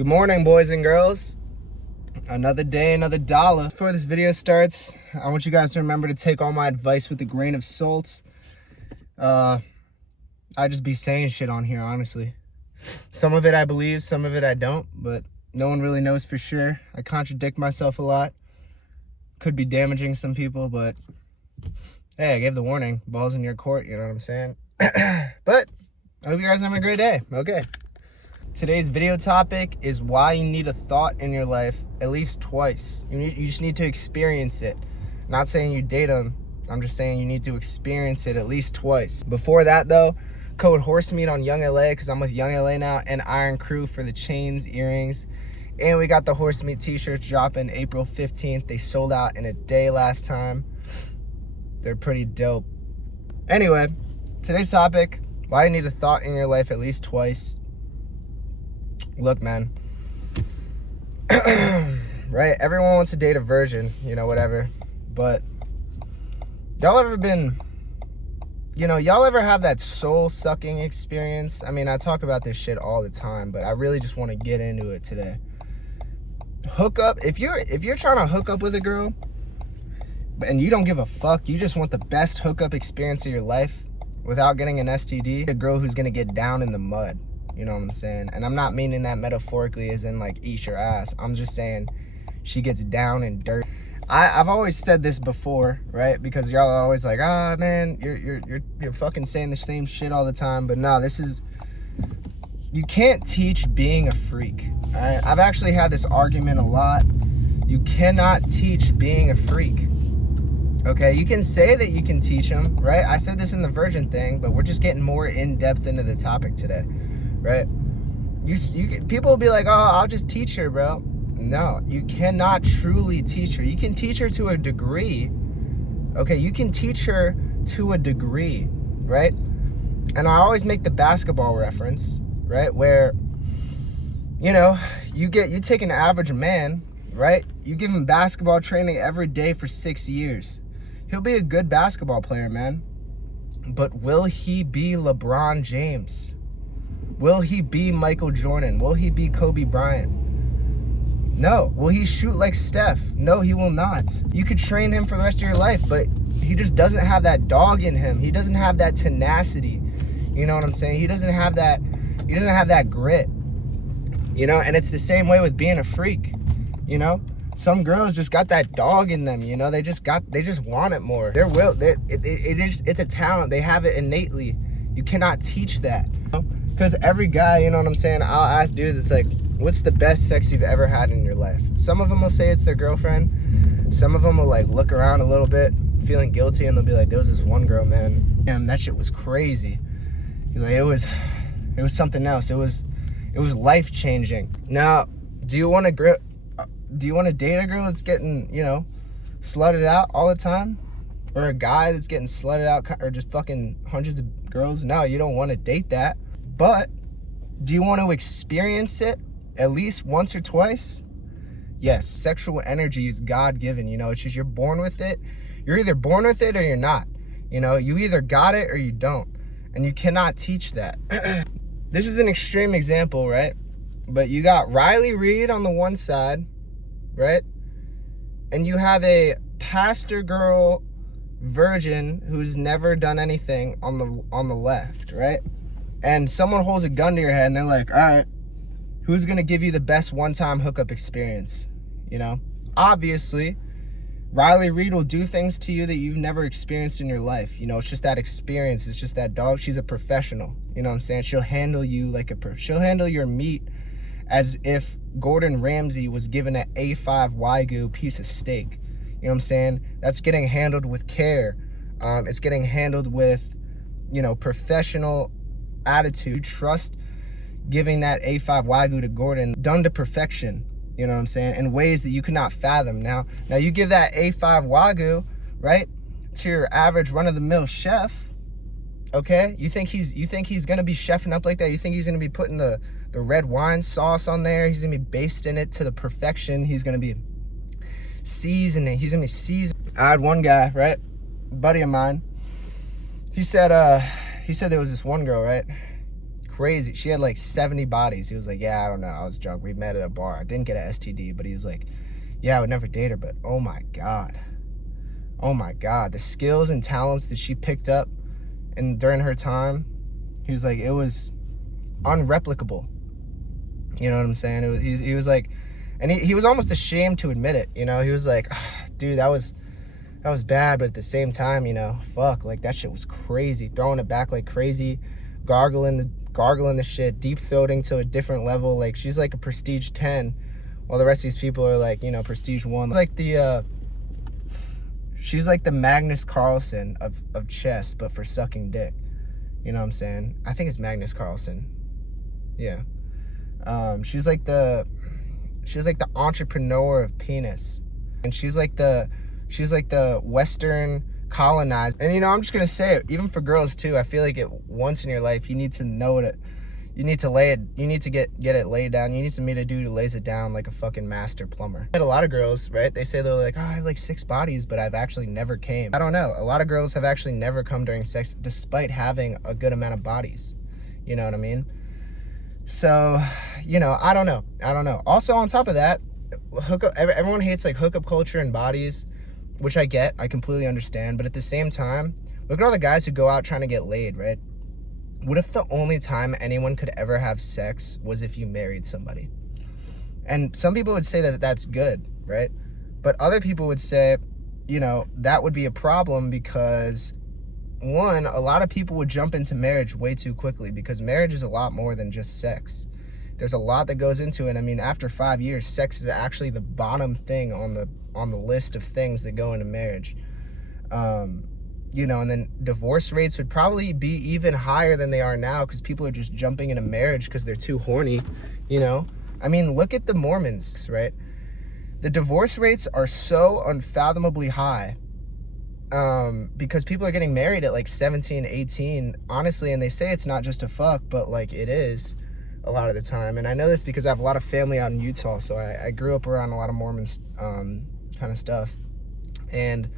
Good morning, boys and girls. Another day, another dollar. Before this video starts, I want you guys to remember to take all my advice with a grain of salt. I just be saying shit on here, honestly. Some of it I believe, some of it I don't, but no one really knows for sure. I contradict myself a lot. Could be damaging some people, but hey, I gave the warning. Ball's in your court, you know what I'm saying? But I hope you guys are having a great day. Okay. Today's video topic is why you need a thought in your life at least twice. You just need to experience it. Not saying you date them. I'm just saying you need to experience it at least twice. Before that though, code Horsemeet on YOUNGLA because I'm with YOUNGLA now, and CRUE for the chains, earrings. And we got the Horsemeet t-shirts dropping April 15th. They sold out in a day last time. They're pretty dope. Anyway, today's topic, why you need a thought in your life at least twice. Look, man, right? Everyone wants to date a virgin, you know, whatever. But y'all ever been, y'all ever have that soul-sucking experience? I mean, I talk about this shit all the time, but I really just want to get into it today. Hook up. If you're trying to hook up with a girl and you don't give a fuck, you just want the best hookup experience of your life without getting an STD, a girl who's gonna get down in the mud. You know what I'm saying? And I'm not meaning that metaphorically as in like eat your ass. I'm just saying she gets down in dirt. I've always said this before, right? Because y'all are always like, ah, man, you're fucking saying the same shit all the time. But no, you can't teach being a freak. All right? I've actually had this argument a lot. You cannot teach being a freak. Okay, you can say that you can teach them, right? I said this in the virgin thing, but we're just getting more in depth into the topic today. Right? People will be like, oh, I'll just teach her, bro. No, you cannot truly teach her. You can teach her to a degree. Okay, you can teach her to a degree, right? And I always make the basketball reference, right? Where, you take an average man, right? You give him basketball training every day for 6 years. He'll be a good basketball player, man. But will he be LeBron James? Will he be Michael Jordan? Will he be Kobe Bryant? No. Will he shoot like Steph? No, he will not. You could train him for the rest of your life, but he just doesn't have that dog in him. He doesn't have that tenacity. You know what I'm saying? He doesn't have that grit. And it's the same way with being a freak. Some girls just got that dog in them, they just want it more. It's a talent. They have it innately. You cannot teach that. Because every guy, you know what I'm saying, I'll ask dudes, it's like, what's the best sex you've ever had in your life? Some of them will say it's their girlfriend. Some of them will like look around a little bit, feeling guilty, and they'll be like, there was this one girl, man, damn, that shit was crazy. He's like, it was something else. It was life-changing. Now, do you want to date a girl that's getting, slutted out all the time? Or a guy that's getting slutted out, or just fucking hundreds of girls? No, you don't want to date that. But do you want to experience it at least once or twice? Yes, sexual energy is God-given. It's just you're born with it. You're either born with it or you're not. You either got it or you don't. And you cannot teach that. This is an extreme example, right? But you got Riley Reid on the one side, right? And you have a pastor girl virgin who's never done anything on the left, right? And someone holds a gun to your head and they're like, all right, who's gonna give you the best one-time hookup experience? Obviously Riley Reid will do things to you that you've never experienced in your life. It's just that experience. It's just that dog. She's a professional. You know what I'm saying? She'll handle you like she'll handle your meat as if Gordon Ramsay was given an A5 Wagyu piece of steak. You know what I'm saying? That's getting handled with care. It's getting handled with, professional attitude. You trust giving that A5 Wagyu to Gordon, done to perfection. You know what I'm saying? In ways that you cannot fathom. Now you give that A5 Wagyu, right, to your average run-of-the-mill chef. Okay? You think he's gonna be chefing up like that? You think he's gonna be putting the red wine sauce on there? He's gonna be basting it to the perfection. He's gonna be seasoning. He's gonna be seasoning. I had one guy, right, a buddy of mine. He said there was this one girl, right, crazy. She had like 70 bodies. He was like, yeah, I don't know. I was drunk. We met at a bar. I didn't get an STD, but he was like, yeah, I would never date her. But oh my God. Oh my God. The skills and talents that she picked up and during her time, he was like, it was unreplicable. You know what I'm saying? It was, he was like, and he was almost ashamed to admit it. You know, he was like, oh, dude, that was bad. But at the same time, you know, fuck, like that shit was crazy. Throwing it back like crazy, gargling the shit, deep throating to a different level. Like she's like a prestige 10, while the rest of these people are like, you know, prestige 1. Like she's like the Magnus Carlsen of chess, but for sucking dick. You know what I'm saying? I think it's Magnus Carlsen. Yeah. She's like the entrepreneur of penis, and she's like the Western colonized. And you know, I'm just gonna say it, even for girls too. I feel like once in your life, you need to know it. You need to get it laid down. You need to meet a dude who lays it down like a fucking master plumber. I had a lot of girls, right? They say they're like, oh, I have like 6 bodies, but I've actually never came. I don't know. A lot of girls have actually never come during sex, despite having a good amount of bodies. You know what I mean? So, you know, I don't know. Also, on top of that, everyone hates like hookup culture and bodies, which I get, I completely understand. But at the same time, look at all the guys who go out trying to get laid, right? What if the only time anyone could ever have sex was if you married somebody? And some people would say that that's good, right? But other people would say, you know, that would be a problem because, one, a lot of people would jump into marriage way too quickly, because marriage is a lot more than just sex. There's a lot that goes into it. I mean, after 5 years, sex is actually the bottom thing on the list of things that go into marriage. You know, and then divorce rates would probably be even higher than they are now, because people are just jumping into marriage because they're too horny, you know? I mean, look at the Mormons, right? The divorce rates are so unfathomably high because people are getting married at like 17, 18, honestly, and they say it's not just a fuck, but like it is a lot of the time. And I know this because I have a lot of family out in Utah, so I grew up around a lot of Mormons kind of stuff. And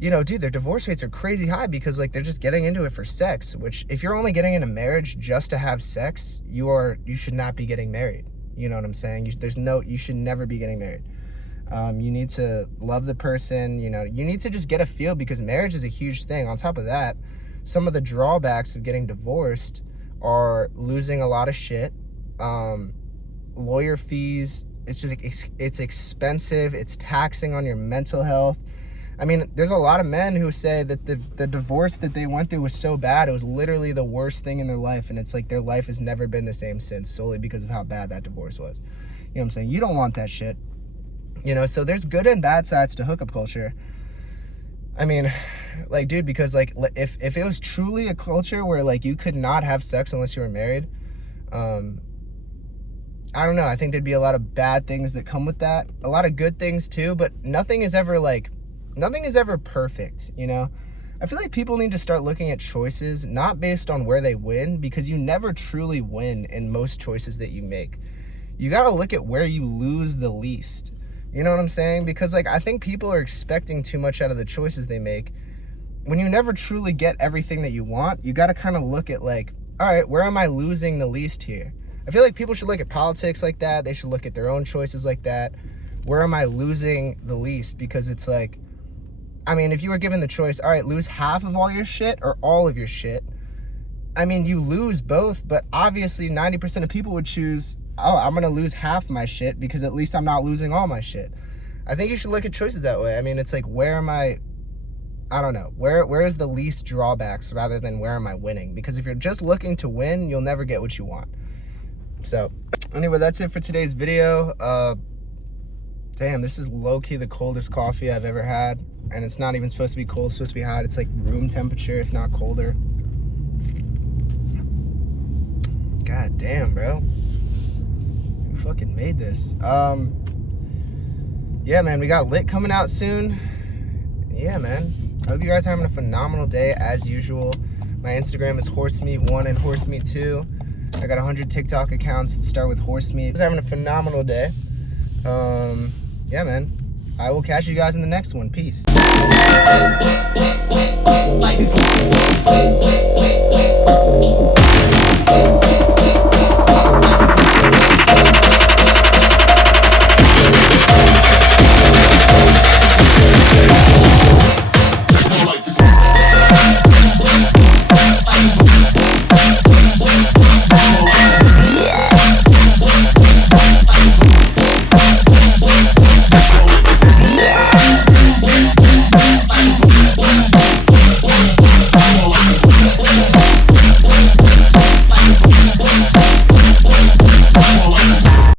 you know, dude, their divorce rates are crazy high because like they're just getting into it for sex, which if you're only getting into marriage just to have sex, you should not be getting married. You know what I'm saying? You should never be getting married. You need to love the person, you know, you need to just get a feel, because marriage is a huge thing. On top of that, some of the drawbacks of getting divorced are losing a lot of shit, lawyer fees. It's expensive. It's taxing on your mental health. I mean, there's a lot of men who say that the divorce that they went through was so bad, it was literally the worst thing in their life, and it's like their life has never been the same since, solely because of how bad that divorce was. You know what I'm saying? You don't want that shit. You know, so there's good and bad sides to hookup culture. I mean, like, dude, because like if it was truly a culture where like you could not have sex unless you were married, I don't know, I think there'd be a lot of bad things that come with that. A lot of good things too, but nothing is ever perfect, you know? I feel like people need to start looking at choices not based on where they win, because you never truly win in most choices that you make. You gotta look at where you lose the least. You know what I'm saying? Because like I think people are expecting too much out of the choices they make. When you never truly get everything that you want, you gotta kind of look at like, all right, where am I losing the least here? I feel like people should look at politics like that. They should look at their own choices like that. Where am I losing the least? Because it's like, I mean, if you were given the choice, all right, lose half of all your shit or all of your shit, I mean, you lose both, but obviously 90% of people would choose, oh, I'm going to lose half my shit because at least I'm not losing all my shit. I think you should look at choices that way. I mean, it's like, where am I don't know, where is the least drawbacks rather than where am I winning? Because if you're just looking to win, you'll never get what you want. So anyway, that's it for today's video. Damn, this is low-key the coldest coffee I've ever had. And it's not even supposed to be cold, it's supposed to be hot. It's like room temperature, if not colder. God damn, bro. Who fucking made this? Yeah, man, we got Lit coming out soon. Yeah, man. I hope you guys are having a phenomenal day, as usual. My Instagram is Horsemeet1 and Horsemeet2. I got 100 TikTok accounts that start with Horsemeet. I'm having a phenomenal day. Yeah, man. I will catch you guys in the next one. Peace. Life is Peace.